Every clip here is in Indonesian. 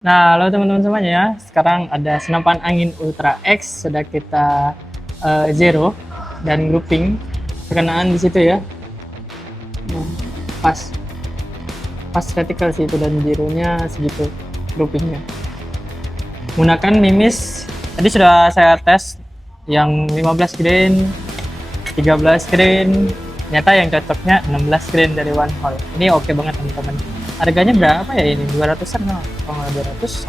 Nah, halo teman-teman semuanya. Sekarang ada senapan angin Ultra X sudah kita zero dan grouping perkenaan di situ ya. Nah, pas pas reticle sih itu dan zeronya segitu groupingnya. Menggunakan mimis tadi sudah saya tes yang 15 grain, 13 grain. Ternyata yang cocoknya 16 grain dari one hole. Ini oke banget teman-teman. Harganya berapa ya ini? 200-an kan? Kalau nggak 200,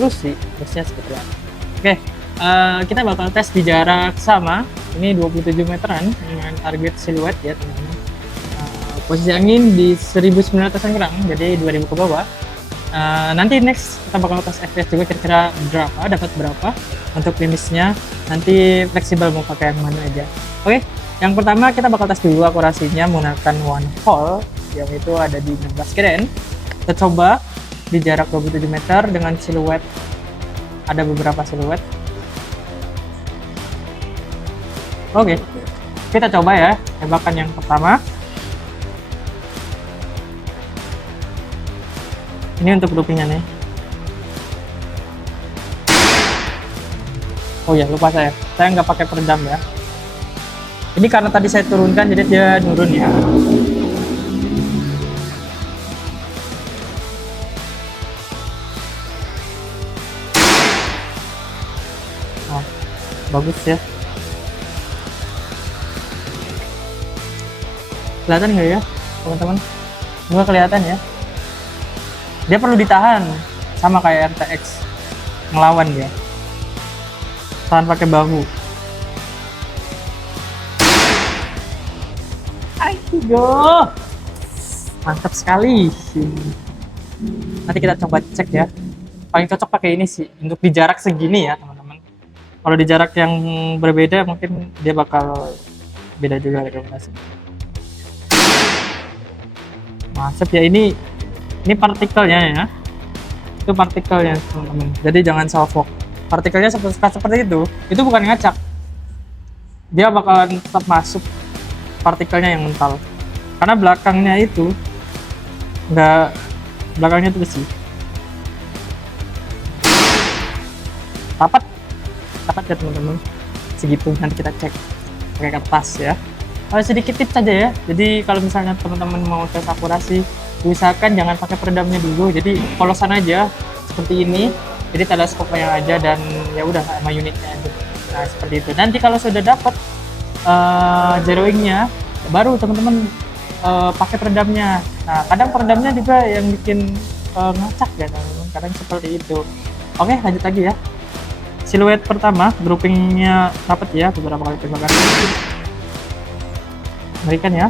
150 sih. Harusnya segitu ya. Oke, kita bakal tes di jarak sama. Ini 27 meteran dengan target siluet ya teman-teman. Posisi angin di 1900-an kurang, jadi 2000 ke bawah. Nanti next kita bakal tes FPS juga kira-kira berapa, dapat berapa untuk limitnya. Nanti fleksibel mau pakai yang mana aja. Oke, yang pertama kita bakal tes dulu akurasinya menggunakan one hole yang itu ada di 16 grain. Kita coba di jarak 27 meter dengan siluet, ada beberapa siluet. Oke, kita coba ya tembakan yang pertama. Ini untuk groupingnya nih. Oh ya, lupa saya nggak pakai peredam ya. Ini karena tadi saya turunkan jadi dia nurun ya. Oh, bagus ya. Kelihatan nggak ya teman-teman? Nggak kelihatan ya. Dia perlu ditahan sama kayak RTX, ngelawan dia. Tahan pakai bahu. Ayo, mantap sekali. Nanti kita coba cek ya. Paling cocok pakai ini sih untuk di jarak segini ya teman-teman. Kalau di jarak yang berbeda mungkin dia bakal beda juga rekomendasi. Mantap ya, ini partikelnya ya. Itu partikelnya teman-teman. Jadi jangan salvo. Partikelnya seperti itu bukan ngacak. Dia bakalan tetap masuk partikelnya yang mental. Karena belakangnya itu belakangnya itu besi. Dapat ya teman-teman. Segitu nanti kita cek pakai kertas ya. Sedikit tips saja ya. Jadi kalau misalnya teman-teman mau tes akurasi, usahakan jangan pakai peredamnya dulu. Jadi polosan aja seperti ini. Jadi teleskopnya aja dan ya udah sama unitnya aja. Nah seperti itu. Nanti kalau sudah dapat zeroingnya, baru teman-teman pakai peredamnya. Nah kadang peredamnya juga yang bikin ngacak ya teman-teman. Kadang seperti itu. Oke, lanjut lagi ya. Siluet pertama, groupingnya dapat ya beberapa kali tembakan. Mengerikan ya.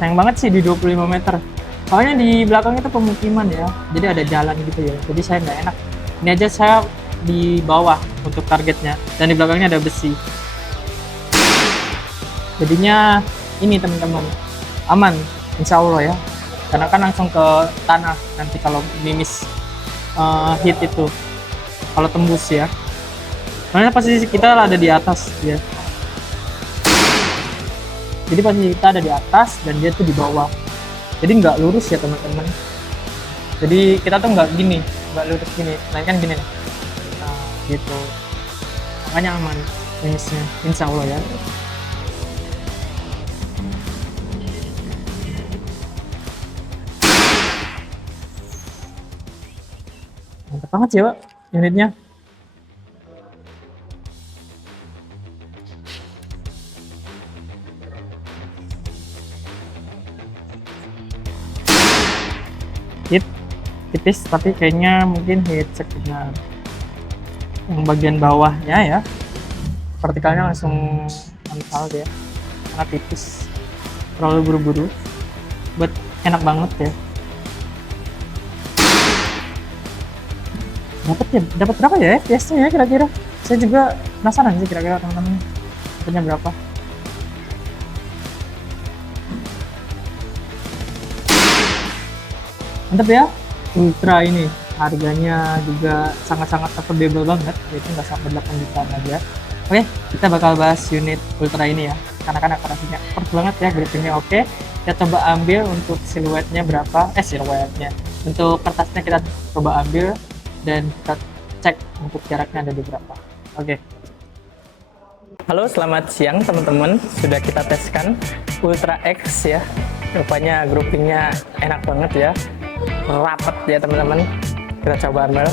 Sayang banget sih di 25 meter. Soalnya di belakang itu pemukiman ya, jadi ada jalan gitu ya. Jadi saya nggak enak. Ini aja saya di bawah untuk targetnya, dan di belakangnya ada besi. Jadinya ini teman-teman aman, insya Allah ya. Karena kan langsung ke tanah nanti kalau mimis hit itu, kalau tembus ya. Soalnya posisi kita ada di atas ya. Jadi posisi kita ada di atas dan dia tuh di bawah. Jadi nggak lurus ya teman-teman. Jadi kita tuh nggak lurus gini, melainkan gini nih. Nah, gitu. Makanya aman mimisnya, insya Allah ya. Mantap banget sih Pak unitnya. Hit tipis tapi kayaknya mungkin hit sekitar yang bagian bawahnya ya, vertikalnya langsung mental dia karena tipis, terlalu buru-buru buat enak banget ya. Dapat berapa ya FPS-nya ya kira-kira? Saya juga penasaran sih kira-kira teman-teman dapatnya berapa. Mantap ya, Ultra ini harganya juga sangat-sangat affordable banget, yaitu nggak sampai 8 jutaan aja. Oke, kita bakal bahas unit Ultra ini ya, karena kan akurasinya perfect banget ya, groupingnya oke. Kita coba ambil untuk siluetnya berapa, siluetnya Untuk kertasnya kita coba ambil dan kita cek untuk jaraknya ada di berapa. Oke. Halo, selamat siang teman-teman. Sudah kita teskan Ultra X ya. Rupanya groupingnya enak banget ya, rapet ya teman-teman. Kita coba ambil.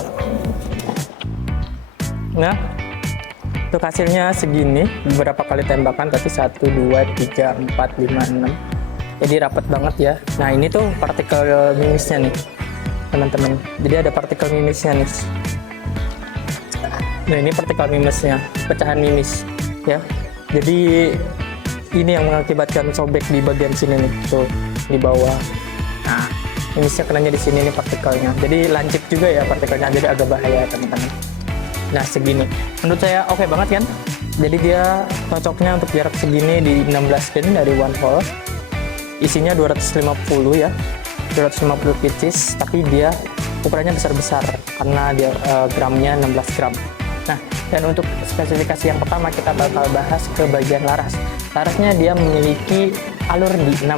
Nah, untuk hasilnya segini. Beberapa kali tembakan tadi 1, 2, 3, 4, 5, 6. Jadi rapet banget ya. Nah, ini tuh partikel mimisnya nih teman-teman. Jadi ada partikel mimisnya nih. Nah, ini partikel mimisnya, pecahan mimis ya. Jadi ini yang mengakibatkan sobek di bagian sini nih, tuh di bawah. Nah, mimisnya kenanya di sini nih partikelnya. Jadi lancip juga ya partikelnya, jadi agak bahaya teman-teman. Nah, segini menurut saya oke banget kan. Jadi dia cocoknya untuk jarak segini di 16 pin dari one hole. Isinya 250 ya, 250 pieces, tapi dia ukurannya besar-besar karena dia gramnya 16 gram. Nah, dan untuk spesifikasi yang pertama kita bakal bahas ke bagian laras. Larasnya dia memiliki alur di 6,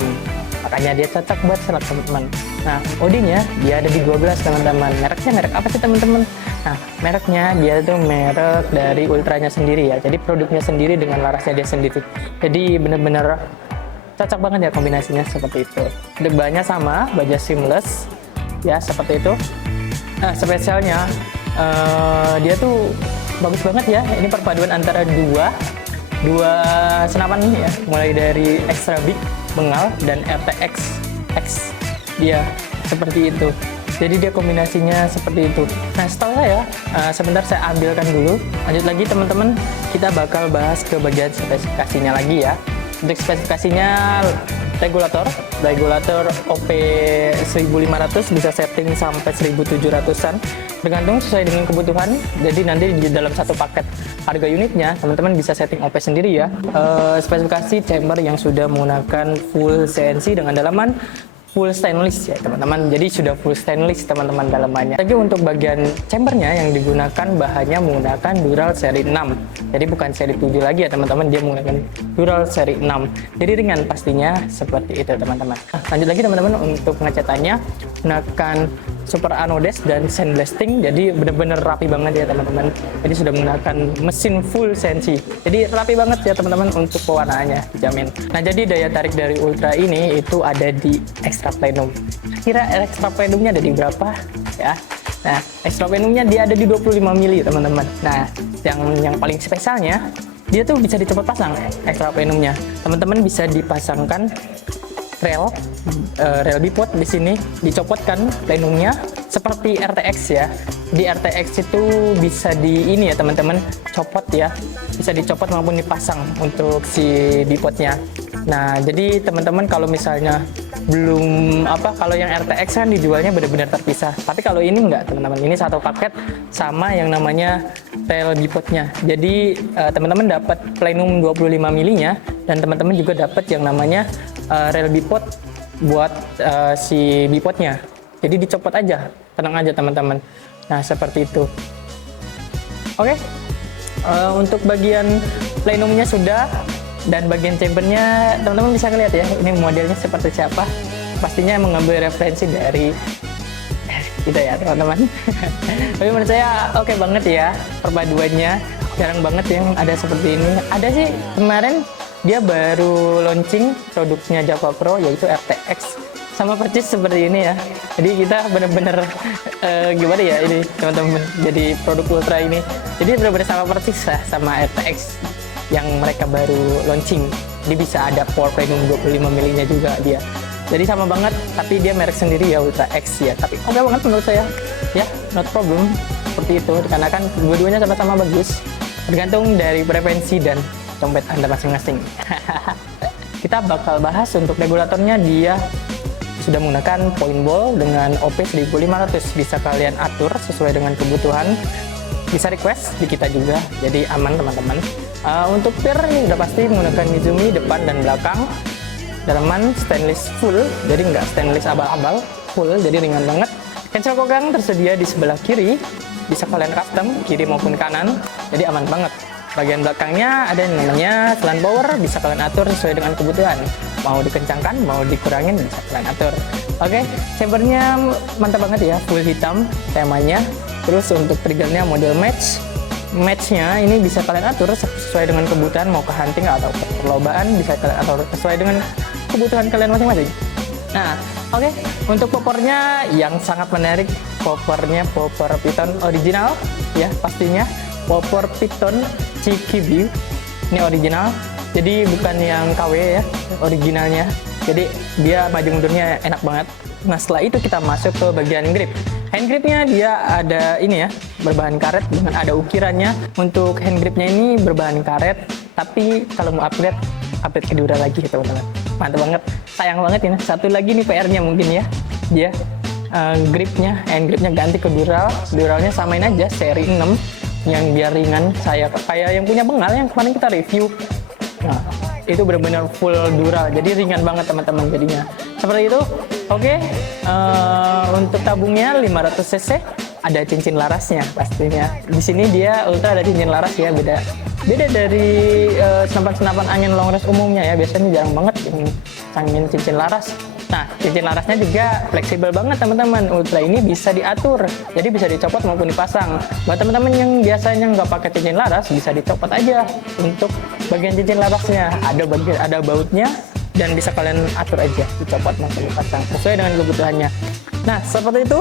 makanya dia cocok buat selak teman-teman. Nah, OD-nya dia ada di 12 teman-teman. Mereknya merek apa sih teman-teman? Nah, mereknya dia itu merek dari Ultranya sendiri ya. Jadi produknya sendiri dengan larasnya dia sendiri. Jadi bener-bener cocok banget ya kombinasinya seperti itu. Debannya sama, baja seamless ya seperti itu. Nah, spesialnya dia tuh bagus banget ya. Ini perpaduan antara dua senapan ya, mulai dari Extra Big Bengal dan RTX X dia seperti itu. Jadi dia kombinasinya seperti itu. Nah, setahu saya sebentar saya ambilkan dulu. Lanjut lagi teman-teman, kita bakal bahas ke bagian spesifikasinya lagi ya. Untuk spesifikasinya regulator OP 1500 bisa setting sampai 1700-an, tergantung sesuai dengan kebutuhan. Jadi nanti di dalam satu paket harga unitnya teman-teman bisa setting OP sendiri ya. Spesifikasi chamber yang sudah menggunakan full CNC dengan dalaman full stainless ya teman-teman. Jadi sudah full stainless teman-teman dalamannya. Lagi untuk bagian chambernya yang digunakan bahannya menggunakan Dural seri 6. Jadi bukan seri 7 lagi ya teman-teman, dia menggunakan Dural seri 6. Jadi ringan pastinya seperti itu teman-teman. Nah, lanjut lagi teman-teman untuk pengecatannya menggunakan super anodes dan sandblasting. Jadi benar-benar rapi banget ya teman-teman. Jadi sudah menggunakan mesin full CNC. Jadi rapi banget ya teman-teman untuk pewarnaannya, dijamin. Nah, jadi daya tarik dari Ultra ini itu ada di extra plenum. Kira extra plenumnya ada di berapa ya? Nah, extra plenumnya dia ada di 25 mili teman-teman. Nah, yang paling spesialnya dia tuh bisa dicopot pasang extra plenumnya. Teman-teman bisa dipasangkan rel bipod di sini, dicopotkan plenumnya seperti RTX ya. Di RTX itu bisa di ini ya teman-teman, copot ya, bisa dicopot maupun dipasang untuk si bipodnya. Nah, jadi teman-teman kalau misalnya belum kalau yang RTX kan dijualnya benar-benar terpisah, tapi kalau ini enggak teman-teman, ini satu paket sama yang namanya rel bipodnya. Jadi teman-teman dapat plenum 25 milinya dan teman-teman juga dapat yang namanya rel bipod buat si bipodnya. Jadi dicopot aja, tenang aja teman-teman. Nah, seperti itu. Oke. Untuk bagian plenumnya sudah, dan bagian chambernya teman-teman bisa lihat ya, ini modelnya seperti siapa. Pastinya mengambil referensi dari kita ya teman-teman. Tapi menurut saya oke banget ya perpaduannya. Jarang banget yang ada seperti ini. Ada sih kemarin dia baru launching produknya Java Pro yaitu RTX, sama persis seperti ini ya. Jadi kita bener-bener gimana ya ini teman-teman, jadi produk Ultra ini jadi bener-bener sama persis lah sama RTX yang mereka baru launching. Jadi bisa ada port plenum 25 milinya juga dia. Jadi sama banget, tapi dia merek sendiri ya Ultra X ya. Tapi oke banget menurut saya ya, not problem seperti itu, karena kan dua-duanya sama-sama bagus. Tergantung dari preferensi dan dompet Anda masing-masing. Kita bakal bahas untuk regulatornya, dia sudah menggunakan point ball dengan OP 1500. Bisa kalian atur sesuai dengan kebutuhan. Bisa request di kita juga, jadi aman teman-teman. Untuk pir ini udah pasti menggunakan Mizumi depan dan belakang. Dalaman stainless full, jadi nggak stainless abal-abal, full, jadi ringan banget. Cancel kogang tersedia di sebelah kiri, bisa kalian custom kiri maupun kanan, jadi aman banget. Bagian belakangnya ada yang namanya selan power, bisa kalian atur sesuai dengan kebutuhan. Mau dikencangkan, mau dikurangin, bisa kalian atur. Oke, chambernya mantap banget ya, full hitam temanya. Terus untuk triggernya model matchnya ini bisa kalian atur sesuai dengan kebutuhan, mau ke hunting atau ke perlombaan bisa kalian atur sesuai dengan kebutuhan kalian masing-masing. Nah, oke, untuk popornya yang sangat menarik, popornya popor Python original ya, pastinya popor Python CQB ini original, jadi bukan yang KW ya, originalnya. Jadi dia maju mundurnya enak banget. Nah, setelah itu kita masuk ke bagian grip. Hand gripnya dia ada ini ya, berbahan karet dengan ada ukirannya. Untuk hand gripnya ini berbahan karet, tapi kalau mau upgrade ke Dura lagi teman-teman. Mantap banget, sayang banget ini. Satu lagi nih PR-nya mungkin ya, dia gripnya, hand gripnya ganti ke Dural. Duralnya samain aja seri 6 yang biar ringan, saya kayak yang punya bengal yang kemarin kita review. Nah, itu benar-benar full Dural, jadi ringan banget teman-teman jadinya. Seperti itu. Oke, untuk tabungnya 500 cc, ada cincin larasnya pastinya. Di sini dia Ultra ada cincin laras ya, beda dari senapan angin long range umumnya ya. Biasanya jarang banget angin cincin laras. Nah, cincin larasnya juga fleksibel banget teman-teman. Ultra ini bisa diatur, jadi bisa dicopot maupun dipasang. Buat teman-teman yang biasanya nggak pakai cincin laras, bisa dicopot aja untuk bagian cincin larasnya. Ada bautnya dan bisa kalian atur aja, dicopot maupun dipasang sesuai dengan kebutuhannya. Nah, seperti itu.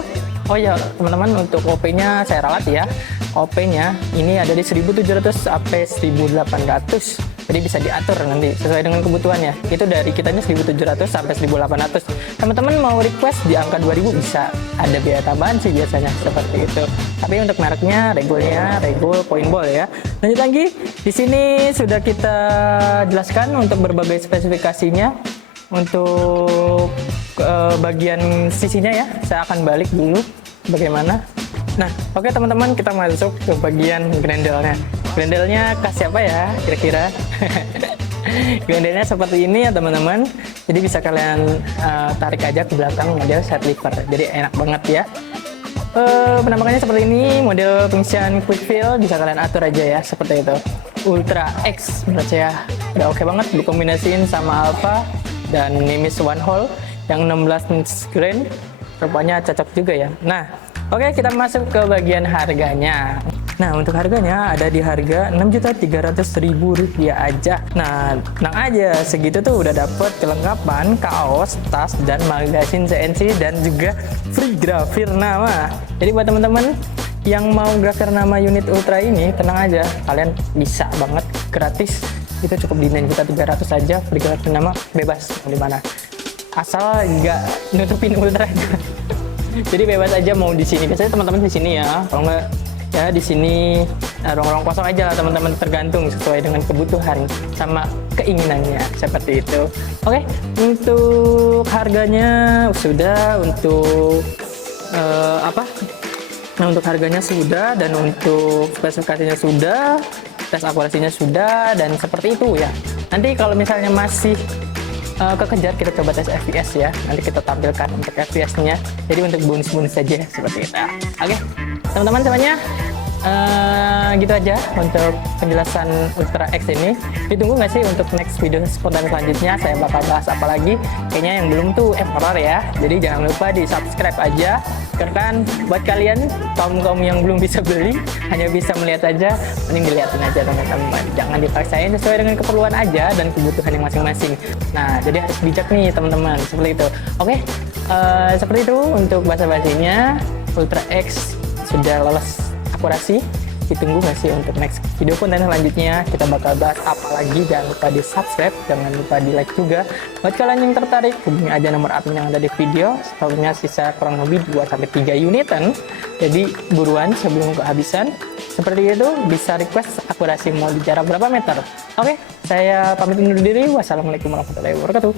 Oh ya teman-teman, untuk OP-nya saya ralat ya. OP-nya ini ada di 1700 sampai 1800. Jadi bisa diatur nanti sesuai dengan kebutuhannya. Itu dari kitanya 1700 sampai 1800. Teman-teman mau request di angka 2000 bisa. Ada biaya tambahan sih biasanya seperti itu. Tapi untuk mereknya Regul Point Ball ya. Lanjut lagi, di sini sudah kita jelaskan untuk berbagai spesifikasinya. Untuk bagian sisinya ya, saya akan balik dulu bagaimana. Nah, oke teman-teman, kita masuk ke bagian grendelnya. Grendelnya kasih apa ya kira-kira? Grendelnya seperti ini ya teman-teman. Jadi bisa kalian tarik aja ke belakang model set lever. Jadi enak banget ya. Penampakannya seperti ini, model pengisian quick fill bisa kalian atur aja ya, seperti itu. Ultra X menurut saya udah oke banget, dikombinasiin sama Alpha dan Nimbus One Hole yang 16 inch grain, rupanya cocok juga ya. Nah, oke, kita masuk ke bagian harganya. Nah, untuk harganya ada di harga Rp6.300.000 aja. Nah, tenang aja, segitu tuh udah dapet kelengkapan kaos, tas, dan magazine CNC, dan juga free grafir nama. Jadi buat teman-teman yang mau grafir nama unit Ultra ini, tenang aja, kalian bisa banget gratis. Itu cukup di 9.300.000 aja, free grafir nama, bebas mau di mana. Asal nggak nutupin Ultra. Jadi bebas aja mau di sini. Biasanya teman-teman di sini ya, kalau nggak ya di sini ruang-ruang kosong aja lah teman-teman, tergantung sesuai dengan kebutuhan sama keinginannya seperti itu. Oke, untuk harganya sudah, untuk Nah, untuk harganya sudah, dan untuk spesifikasinya sudah, tes akurasinya sudah, dan seperti itu ya. Nanti kalau misalnya masih kekejar, kita coba tes FPS ya. Nanti kita tampilkan untuk FPS-nya. Jadi untuk bonus-bonus saja seperti itu. Oke, teman-teman semuanya, gitu aja untuk penjelasan Ultra X ini. Ditunggu nggak sih untuk next video spontan selanjutnya saya bakal bahas apa lagi? Kayaknya yang belum tuh horror ya. Jadi jangan lupa di subscribe aja. Karena buat kalian kaum yang belum bisa beli, hanya bisa melihat aja, mending dilihatin aja teman-teman. Jangan dipaksain, sesuai dengan keperluan aja dan kebutuhan yang masing-masing. Nah, jadi harus bijak nih teman-teman, seperti itu. Oke, seperti itu untuk basa-basinya. Ultra X sudah lolos akurasi. Ditunggu nggak sih untuk next video konten selanjutnya, kita bakal bahas apa lagi. Jangan lupa di subscribe, jangan lupa di like juga. Buat kalian yang tertarik, hubungi aja nomor admin yang ada di video. Stoknya sisa kurang lebih 2-3 unitan, jadi buruan sebelum kehabisan. Seperti itu, bisa request akurasi mau di jarak berapa meter. Oke, saya pamit undur diri. Wassalamualaikum warahmatullahi wabarakatuh.